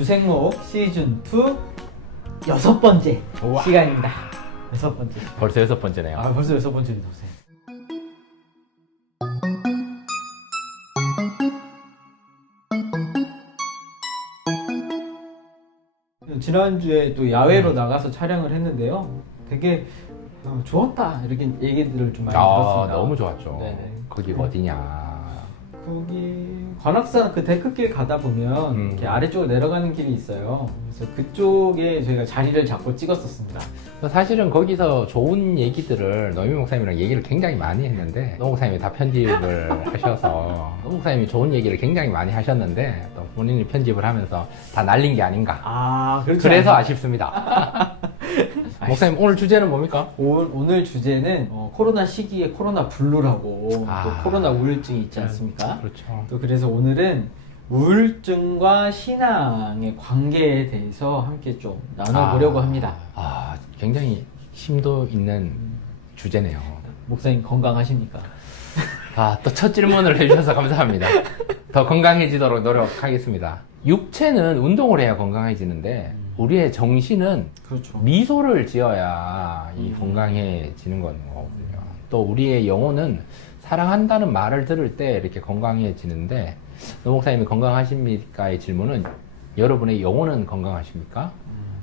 주생목 시즌 2 6번째 우와. 시간입니다. 6번째. 벌써 6번째네요. 아, 벌써 6번째 보세요. 지난주에 또 야외로 나가서 촬영을 했는데요. 되게 좋았다 이렇게 얘기들을 좀 많이 들었습니다. 너무 좋았죠. 네네. 거기가 어디냐. 거기 관악산 그 데크길 가다 보면 이렇게 아래쪽으로 내려가는 길이 있어요. 그래서 그쪽에 저희가 자리를 잡고 찍었었습니다. 사실은 거기서 좋은 얘기들을 노미 목사님이랑 얘기를 굉장히 많이 했는데 노 목사님이 다 편집을 하셔서 노 목사님이 좋은 얘기를 굉장히 많이 하셨는데 또 본인이 편집을 하면서 다 날린 게 아닌가. 아, 그렇죠. 그래서 아쉽습니다. 목사님 오늘 주제는 뭡니까? 오늘 주제는 코로나 시기에 코로나 블루라고 또 코로나 우울증이 있지 않습니까? 그렇죠. 또 그래서 오늘은 우울증과 신앙의 관계에 대해서 함께 좀 나눠보려고 합니다. 굉장히 심도 있는 주제네요. 목사님 건강하십니까? 또 첫 질문을 해주셔서 감사합니다. 더 건강해지도록 노력하겠습니다. 육체는 운동을 해야 건강해지는데 우리의 정신은 그렇죠. 미소를 지어야 이 건강해지는 거거든요. 또 우리의 영혼은 사랑한다는 말을 들을 때 이렇게 건강해지는데 노 목사님이 건강하십니까의 질문은 여러분의 영혼은 건강하십니까?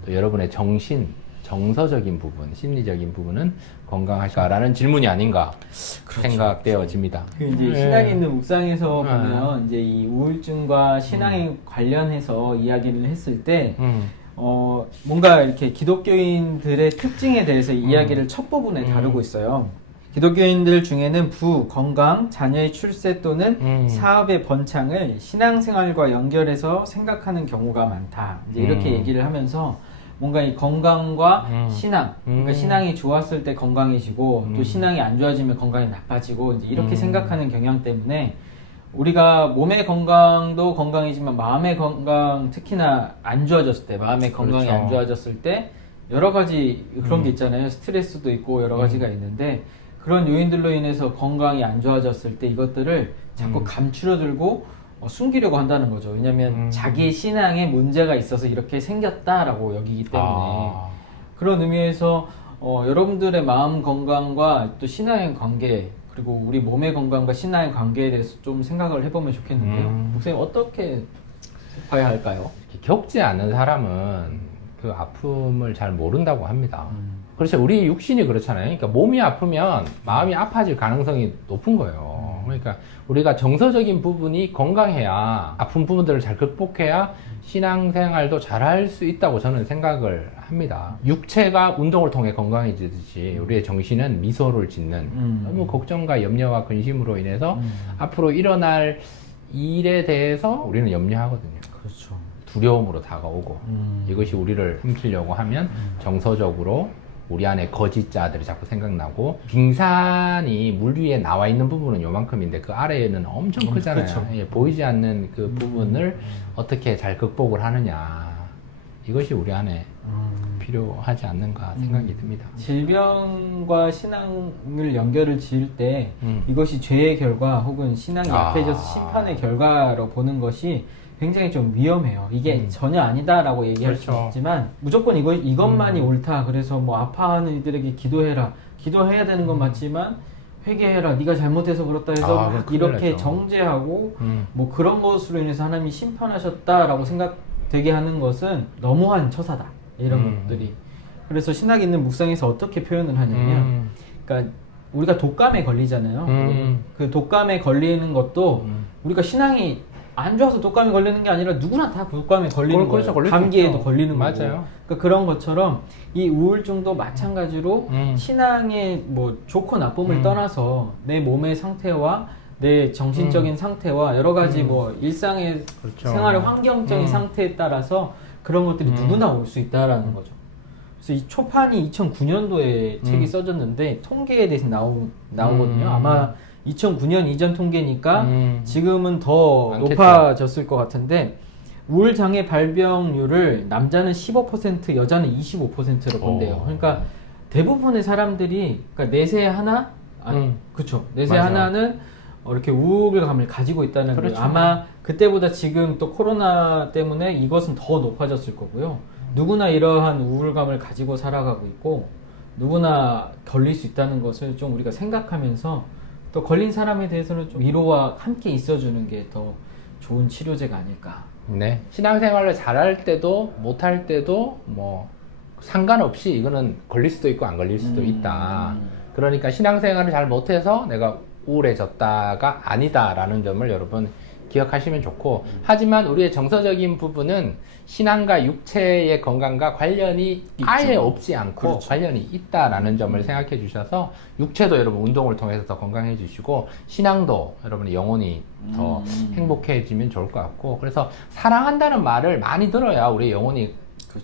또 여러분의 정신, 정서적인 부분, 심리적인 부분은 건강하실까라는 질문이 아닌가 생각되어집니다. 그 이제 신앙에 있는 묵상에서 보면 이제 이 우울증과 신앙에 관련해서 이야기를 했을 때 뭔가 이렇게 기독교인들의 특징에 대해서 이야기를 첫 부분에 다루고 있어요. 기독교인들 중에는 부, 건강, 자녀의 출세 또는 사업의 번창을 신앙생활과 연결해서 생각하는 경우가 많다. 이제 이렇게 얘기를 하면서 뭔가 이 건강과 신앙, 그러니까 신앙이 좋았을 때 건강해지고 또 신앙이 안 좋아지면 건강이 나빠지고 이제 이렇게 생각하는 경향 때문에 우리가 몸의 건강도 건강이지만 마음의 건강, 특히나 안 좋아졌을 때, 마음의 건강이 그렇죠. 안 좋아졌을 때 여러 가지 그런 게 있잖아요. 스트레스도 있고 여러 가지가 있는데 그런 요인들로 인해서 건강이 안 좋아졌을 때 이것들을 자꾸 감추려 들고 숨기려고 한다는 거죠. 왜냐하면 자기의 신앙에 문제가 있어서 이렇게 생겼다라고 여기기 때문에 그런 의미에서 여러분들의 마음 건강과 또 신앙의 관계 그리고 우리 몸의 건강과 신앙의 관계에 대해서 좀 생각을 해보면 좋겠는데요. 목사님 어떻게 봐야 할까요? 겪지 않는 사람은 그 아픔을 잘 모른다고 합니다. 그렇죠. 우리 육신이 그렇잖아요. 그러니까 몸이 아프면 마음이 아파질 가능성이 높은 거예요. 그러니까 우리가 정서적인 부분이 건강해야 아픈 부분들을 잘 극복해야 신앙생활도 잘할 수 있다고 저는 생각을 합니다. 육체가 운동을 통해 건강해지듯이 우리의 정신은 미소를 짓는 너무 걱정과 염려와 근심으로 인해서 앞으로 일어날 일에 대해서 우리는 염려하거든요. 그렇죠. 두려움으로 다가오고 이것이 우리를 삼키려고 하면 정서적으로 우리 안에 거짓자들이 자꾸 생각나고 빙산이 물 위에 나와 있는 부분은 요만큼인데 그 아래에는 엄청 크잖아요. 그렇죠. 보이지 않는 그 부분을 어떻게 잘 극복을 하느냐 이것이 우리 안에 필요하지 않는가 생각이 듭니다. 질병과 신앙을 연결을 지을 때 이것이 죄의 결과 혹은 신앙이 약해져서 심판의 결과로 보는 것이 굉장히 좀 위험해요. 이게 전혀 아니다라고 얘기할 수 있지만 무조건 이것만이 옳다. 그래서 뭐 아파하는 이들에게 기도해라. 기도해야 되는 건 맞지만 회개해라. 네가 잘못해서 그렇다 해서 이렇게 정죄하고 뭐 그런 것으로 인해서 하나님이 심판하셨다라고 생각되게 하는 것은 너무한 처사다. 이런 것들이. 그래서 신학에 있는 묵상에서 어떻게 표현을 하냐면 그러니까 우리가 독감에 걸리잖아요. 그 독감에 걸리는 것도 우리가 신앙이 안 좋아서 독감에 걸리는 게 아니라 누구나 다 독감에 걸리는 거예요. 감기에도 걸리는 거고. 맞아요. 그러니까 그런 것처럼 이 우울증도 마찬가지로 신앙의 뭐 좋고 나쁨을 떠나서 내 몸의 상태와 내 정신적인 상태와 여러 가지 뭐 일상의 생활의 환경적인 상태에 따라서 그런 것들이 누구나 올 수 있다라는 거죠. 그래서 이 초판이 2009년도에 책이 써졌는데 통계에 대해서 나오거든요. 아마 2009년 이전 통계니까 지금은 더 많겠죠. 높아졌을 것 같은데 우울장애 발병률을 남자는 15% 여자는 25%로 본대요. 그러니까 대부분의 사람들이 그러니까 내세 하나 그쵸 내세 맞아. 하나는 이렇게 우울감을 가지고 있다는 그렇죠. 거예요. 아마 그때보다 지금 또 코로나 때문에 이것은 더 높아졌을 거고요. 누구나 이러한 우울감을 가지고 살아가고 있고 누구나 걸릴 수 있다는 것을 좀 우리가 생각하면서 또 걸린 사람에 대해서는 좀 위로와 함께 있어주는 게 더 좋은 치료제가 아닐까. 네. 신앙생활을 잘할 때도 못할 때도 뭐 상관없이 이거는 걸릴 수도 있고 안 걸릴 수도 있다. 그러니까 신앙생활을 잘 못해서 내가 우울해졌다가 아니다라는 점을 여러분 기억하시면 좋고, 하지만 우리의 정서적인 부분은 신앙과 육체의 건강과 관련이 아예 없지 않고 그렇죠. 관련이 있다라는 점을 생각해 주셔서 육체도 여러분 운동을 통해서 더 건강해 주시고 신앙도 여러분의 영혼이 더 행복해지면 좋을 것 같고, 그래서 사랑한다는 말을 많이 들어야 우리 영혼이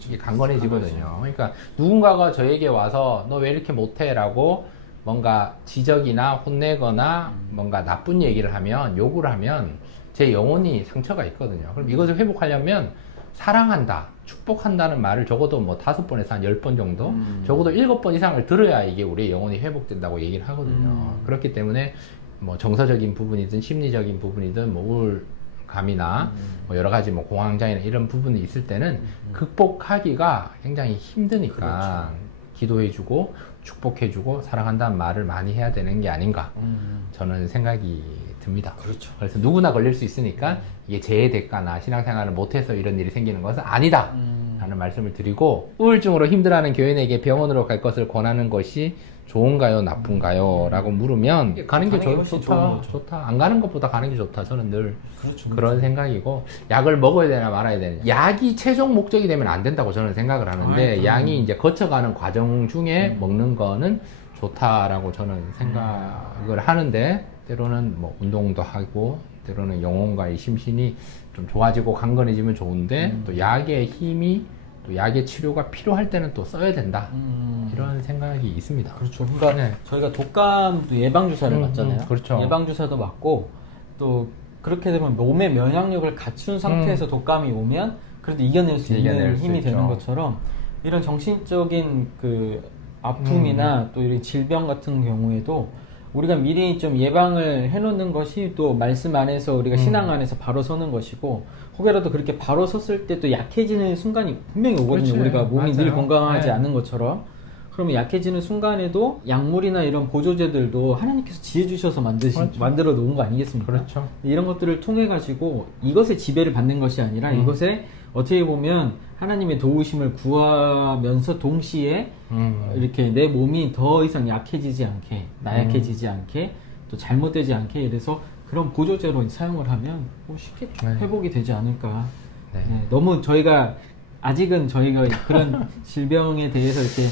이게 강건해지거든요. 그러니까 누군가가 저에게 와서 너 왜 이렇게 못해? 라고 뭔가 지적이나 혼내거나 뭔가 나쁜 얘기를 하면, 욕을 하면 제 영혼이 상처가 있거든요. 그럼 이것을 회복하려면 사랑한다, 축복한다는 말을 적어도 뭐 5번에서 한 10번 정도, 적어도 7번 이상을 들어야 이게 우리의 영혼이 회복된다고 얘기를 하거든요. 그렇기 때문에 뭐 정서적인 부분이든 심리적인 부분이든 뭐 우울감이나 뭐 여러 가지 뭐 공황장애나 이런 부분이 있을 때는 극복하기가 굉장히 힘드니까 기도해주고 축복해주고 사랑한다는 말을 많이 해야 되는 게 아닌가 저는 생각이 듭니다. 그렇죠. 그래서 누구나 걸릴 수 있으니까 이게 재해 대가나 신앙생활을 못해서 이런 일이 생기는 것은 아니다 라는 말씀을 드리고, 우울증으로 힘들어하는 교인에게 병원으로 갈 것을 권하는 것이 좋은가요 나쁜가요? 라고 물으면 가는 게 좋다. 안 가는 것보다 가는 게 좋다. 저는 늘 그렇죠. 그런 생각이고, 약을 먹어야 되나 말아야 되냐, 약이 최종 목적이 되면 안 된다고 저는 생각을 하는데 약이 이제 거쳐가는 과정 중에 먹는 거는 좋다라고 저는 생각을 하는데, 때로는 뭐 운동도 하고 때로는 영혼과의 심신이 좀 좋아지고 강건해지면 좋은데 또 약의 힘이, 또 약의 치료가 필요할 때는 또 써야 된다, 이런 생각이 있습니다. 그렇죠. 그러니까 네. 저희가 독감도 예방주사를 맞잖아요. 그렇죠. 예방주사도 맞고 또 그렇게 되면 몸의 면역력을 갖춘 상태에서 독감이 오면 그래도 이겨낼 수 있는 힘이 되는 것처럼, 이런 정신적인 그 아픔이나 또 이런 질병 같은 경우에도 우리가 미리 좀 예방을 해놓는 것이 또 말씀 안에서 우리가 신앙 안에서 바로 서는 것이고, 혹여라도 그렇게 바로 섰을 때 또 약해지는 순간이 분명히 오거든요. 그렇지. 우리가 몸이 맞아요. 늘 건강하지 네. 않은 것처럼. 그러면 약해지는 순간에도 약물이나 이런 보조제들도 하나님께서 지혜 주셔서 만들어 놓은 거 아니겠습니까? 그렇죠. 이런 것들을 통해 가지고 이것의 지배를 받는 것이 아니라 이것에 어떻게 보면 하나님의 도우심을 구하면서 동시에 이렇게 내 몸이 더 이상 약해지지 않게, 나약해지지 않게, 또 잘못되지 않게, 이래서 그런 보조제로 사용을 하면 쉽게 회복이 되지 않을까. 네. 네, 너무 아직은 저희가 그런 질병에 대해서 이렇게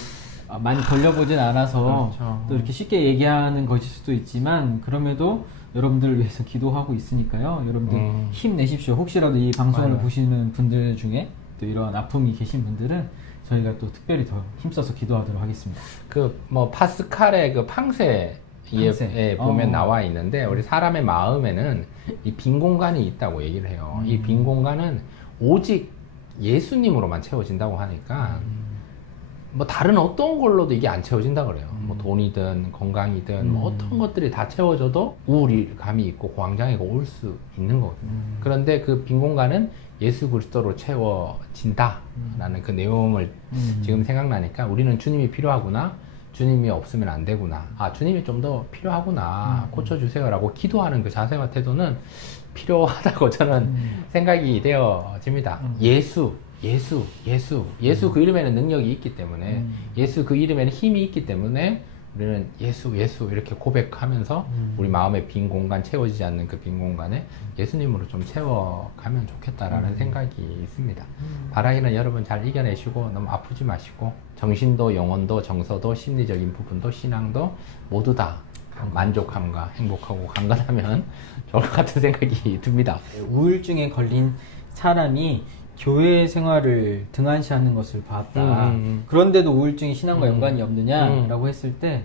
많이 걸려보진 않아서 그렇죠. 또 이렇게 쉽게 얘기하는 것일 수도 있지만, 그럼에도 여러분들을 위해서 기도하고 있으니까요. 여러분들 힘내십시오. 혹시라도 이 방송을 보시는 분들 중에 또 이런 아픔이 계신 분들은 저희가 또 특별히 더 힘써서 기도하도록 하겠습니다. 그 뭐 파스칼의 그 팡세에 보면 나와 있는데, 우리 사람의 마음에는 이 빈 공간이 있다고 얘기를 해요. 이 빈 공간은 오직 예수님으로만 채워진다고 하니까 뭐 다른 어떤 걸로도 이게 안 채워진다 그래요. 뭐 돈이든 건강이든 뭐 어떤 것들이 다 채워져도 우울감이 있고 공황장애가 올 수 있는 거거든요. 그런데 그 빈 공간은 예수 그리스도로 채워진다라는 그 내용을 지금 생각나니까, 우리는 주님이 필요하구나, 주님이 없으면 안 되구나, 아 주님이 좀 더 필요하구나, 고쳐주세요라고 기도하는 그 자세와 태도는 필요하다고 저는 생각이 되어집니다. 예수 그 이름에는 능력이 있기 때문에, 예수 그 이름에는 힘이 있기 때문에 우리는 예수 이렇게 고백하면서 우리 마음의 빈 공간, 채워지지 않는 그 빈 공간에 예수님으로 좀 채워가면 좋겠다라는 생각이 있습니다. 바라기는 여러분 잘 이겨내시고 너무 아프지 마시고, 정신도 영혼도 정서도 심리적인 부분도 신앙도 모두 다 만족함과 행복하고 강건하면 좋을 것 같은 생각이 듭니다. 우울증에 걸린 사람이 교회 생활을 등한시하는 것을 봤다. 그런데도 우울증이 신앙과 연관이 없느냐라고 했을 때,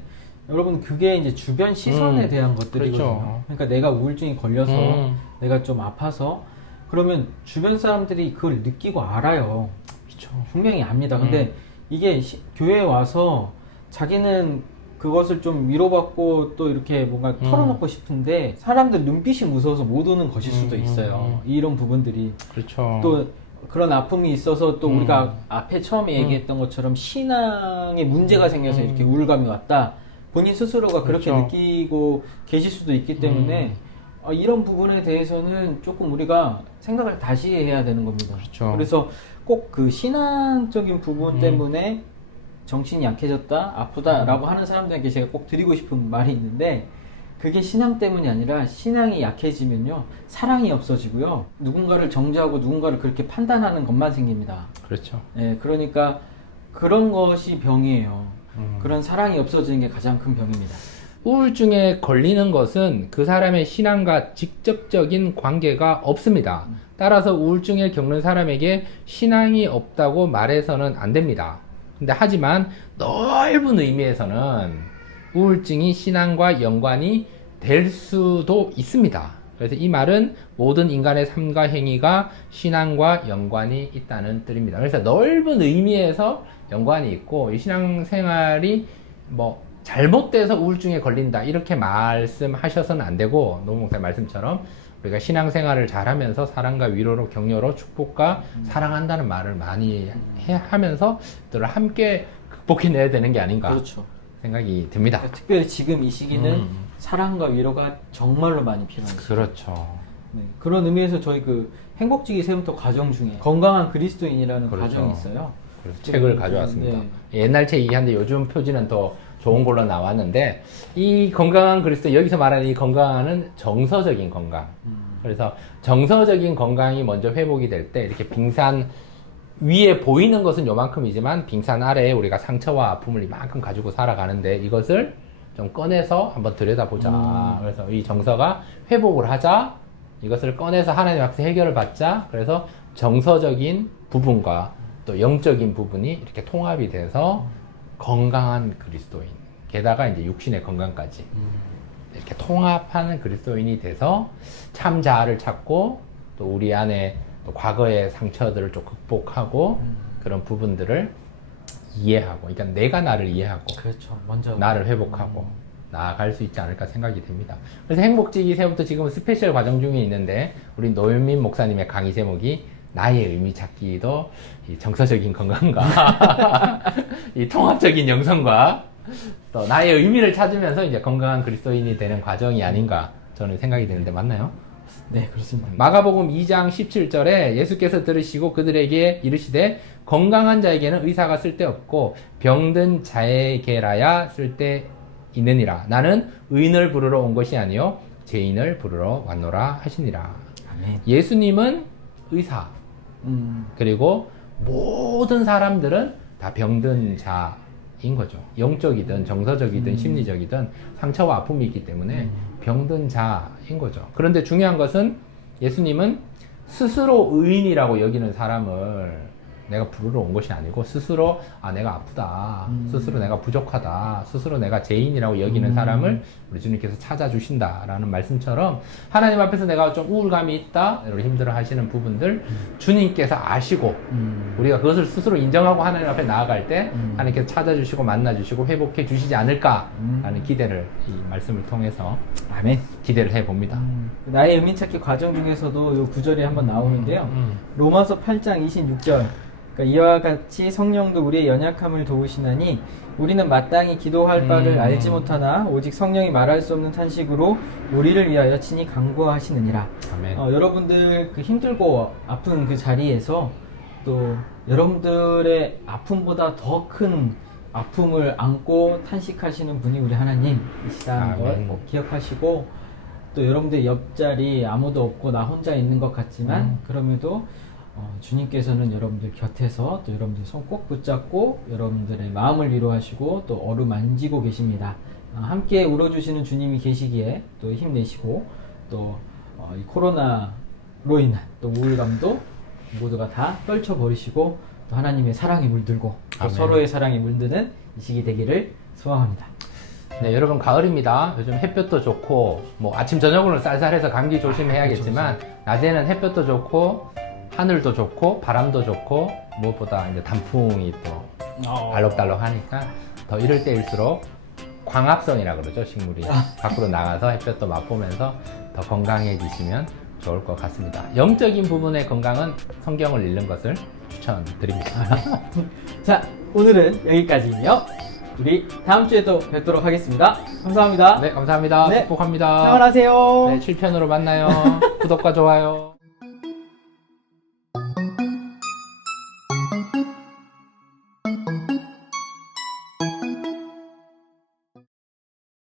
여러분 그게 이제 주변 시선에 대한 것들이거든요. 그렇죠. 그러니까 내가 우울증이 걸려서 내가 좀 아파서 그러면 주변 사람들이 그걸 느끼고 알아요. 그렇죠. 분명히 압니다. 근데 이게 교회에 와서 자기는 그것을 좀 위로받고 또 이렇게 뭔가 털어놓고 싶은데 사람들 눈빛이 무서워서 못 오는 것일 수도 있어요. 이런 부분들이. 그렇죠. 또 그런 아픔이 있어서 또 우리가 앞에 처음에 얘기했던 것처럼 신앙에 문제가 생겨서 이렇게 우울감이 왔다. 본인 스스로가 그렇게 그렇죠. 느끼고 계실 수도 있기 때문에 이런 부분에 대해서는 조금 우리가 생각을 다시 해야 되는 겁니다. 그렇죠. 그래서 꼭 그 신앙적인 부분 때문에 정신이 약해졌다, 아프다라고 하는 사람들에게 제가 꼭 드리고 싶은 말이 있는데 그게 신앙 때문이 아니라 신앙이 약해지면요 사랑이 없어지고요 누군가를 정죄하고 누군가를 그렇게 판단하는 것만 생깁니다. 그렇죠. 네, 그러니까 그런 것이 병이에요. 그런 사랑이 없어지는 게 가장 큰 병입니다. 우울증에 걸리는 것은 그 사람의 신앙과 직접적인 관계가 없습니다. 따라서 우울증을 겪는 사람에게 신앙이 없다고 말해서는 안 됩니다. 근데 하지만 넓은 의미에서는 우울증이 신앙과 연관이 될 수도 있습니다. 그래서 이 말은 모든 인간의 삶과 행위가 신앙과 연관이 있다는 뜻입니다. 그래서 넓은 의미에서 연관이 있고 이 신앙생활이 뭐 잘못돼서 우울증에 걸린다 이렇게 말씀하셔서는 안 되고 노무 목사님 말씀처럼 우리가 신앙생활을 잘하면서 사랑과 위로로 격려로 축복과 사랑한다는 말을 많이 하면서 그들을 함께 극복해내야 되는 게 아닌가 그렇죠. 생각이 듭니다. 특별히 지금 이 시기는 사랑과 위로가 정말로 많이 필요한 시기. 그렇죠. 네, 그런 의미에서 저희 그 행복지기 세움터 과정 중에 건강한 그리스도인이라는 그렇죠. 과정이 있어요. 그래서 책을 가져왔습니다. 네. 옛날 책이긴 한데 요즘 표지는 더 좋은 걸로 나왔는데 이 건강한 그리스도 여기서 말하는 이 건강은 정서적인 건강. 그래서 정서적인 건강이 먼저 회복이 될 때 이렇게 빙산 위에 보이는 것은 요만큼이지만 빙산 아래에 우리가 상처와 아픔을 이만큼 가지고 살아가는데 이것을 좀 꺼내서 한번 들여다보자. 그래서 이 정서가 회복을 하자. 이것을 꺼내서 하나님 앞에서 해결을 받자. 그래서 정서적인 부분과 또 영적인 부분이 이렇게 통합이 돼서 건강한 그리스도인. 게다가 이제 육신의 건강까지 이렇게 통합하는 그리스도인이 돼서 참 자아를 찾고 또 우리 안에 또 과거의 상처들을 좀 극복하고 그런 부분들을 이해하고, 그러니까 내가 나를 이해하고 그렇죠. 먼저 나를 회복하고 나아갈 수 있지 않을까 생각이 됩니다. 그래서 행복지기 세부터 지금 스페셜 과정 중에 있는데 우리 노현민 목사님의 강의 제목이 나의 의미 찾기도 이 정서적인 건강과 이 통합적인 영성과 또 나의 의미를 찾으면서 이제 건강한 그리스도인이 되는 과정이 아닌가 저는 생각이 드는데 맞나요? 네, 그렇습니다. 마가복음 2장 17절에 예수께서 들으시고 그들에게 이르시되 건강한 자에게는 의사가 쓸데없고 병든 자에게라야 쓸데있느니라. 나는 의인을 부르러 온 것이 아니요 죄인을 부르러 왔노라 하시니라. 아멘. 예수님은 의사, 그리고 모든 사람들은 다 병든 자인 거죠. 영적이든 정서적이든 심리적이든 상처와 아픔이 있기 때문에 병든 자인 거죠. 그런데 중요한 것은 예수님은 스스로 의인이라고 여기는 사람을 내가 부르러 온 것이 아니고 스스로 내가 아프다, 스스로 내가 부족하다, 스스로 내가 죄인이라고 여기는 사람을 우리 주님께서 찾아주신다라는 말씀처럼 하나님 앞에서 내가 좀 우울감이 있다, 힘들어 하시는 부분들 주님께서 아시고 우리가 그것을 스스로 인정하고 하나님 앞에 나아갈 때 하나님께서 찾아주시고 만나주시고 회복해 주시지 않을까라는 기대를 이 말씀을 통해서 아멘. 기대를 해봅니다. 나의 의미 찾기 과정 중에서도 요 구절이 한번 나오는데요. 로마서 8장 26절. 그러니까 이와 같이 성령도 우리의 연약함을 도우시나니 우리는 마땅히 기도할 바를 알지 못하나 오직 성령이 말할 수 없는 탄식으로 우리를 위하여 친히 간구하시느니라. 아멘. 여러분들 그 힘들고 아픈 그 자리에서 또 여러분들의 아픔보다 더 큰 아픔을 안고 탄식하시는 분이 우리 하나님이시다는 걸 꼭 기억하시고, 또 여러분들 옆자리 아무도 없고 나 혼자 있는 것 같지만 그럼에도 주님께서는 여러분들 곁에서 또 여러분들 손 꼭 붙잡고 여러분들의 마음을 위로하시고 또 어루만지고 계십니다. 함께 울어주시는 주님이 계시기에 또 힘내시고 또 이 코로나로 인한 또 우울감도 모두가 다 떨쳐버리시고 또 하나님의 사랑에 물들고 또 서로의 사랑에 물드는 이 시기 되기를 소망합니다. 네, 여러분 가을입니다. 요즘 햇볕도 좋고 뭐 아침 저녁으로는 쌀쌀해서 감기 조심해야겠지만 낮에는 햇볕도 좋고 하늘도 좋고 바람도 좋고 무엇보다 이제 단풍이 또 알록달록하니까 더 이럴 때일수록 광합성이라 그러죠. 식물이 밖으로 나가서 햇볕도 맛보면서 더 건강해지시면 좋을 것 같습니다. 영적인 부분의 건강은 성경을 읽는 것을 추천드립니다. 자, 오늘은 여기까지고요. 우리 다음 주에도 뵙도록 하겠습니다. 감사합니다. 네, 감사합니다. 네. 축복합니다. 생활하세요. 네, 7편으로 만나요. 구독과 좋아요.